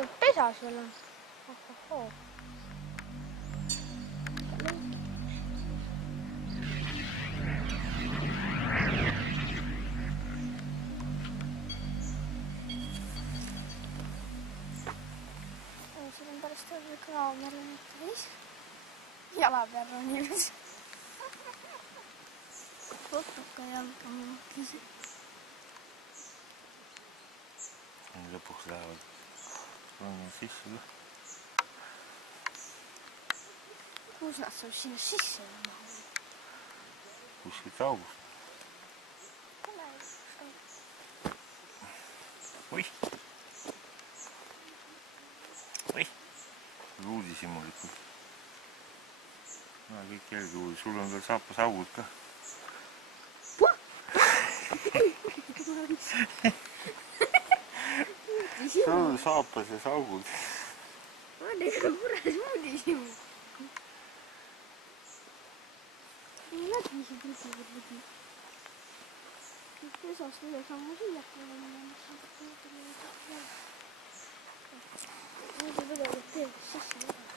sul pesas veel on. Ohohoo. Siin on pärast tõesti kraamer täis. Jala peal ronimas. Võtuka jalga muukis. Lõpuks lähevad ronivad sisse ka. Kus nad sul sinna sisse on? Kuskilt august. Oih! Oih! Uudisimulikult. Kõik jälgi uudis. Sul on veel saapas augud ka. Sul saapas ja saugud. On ikka puras uudisimu. Läbi see. Pesas üle sammu siiapoole minema. Nüüd ei midagi teed sisse.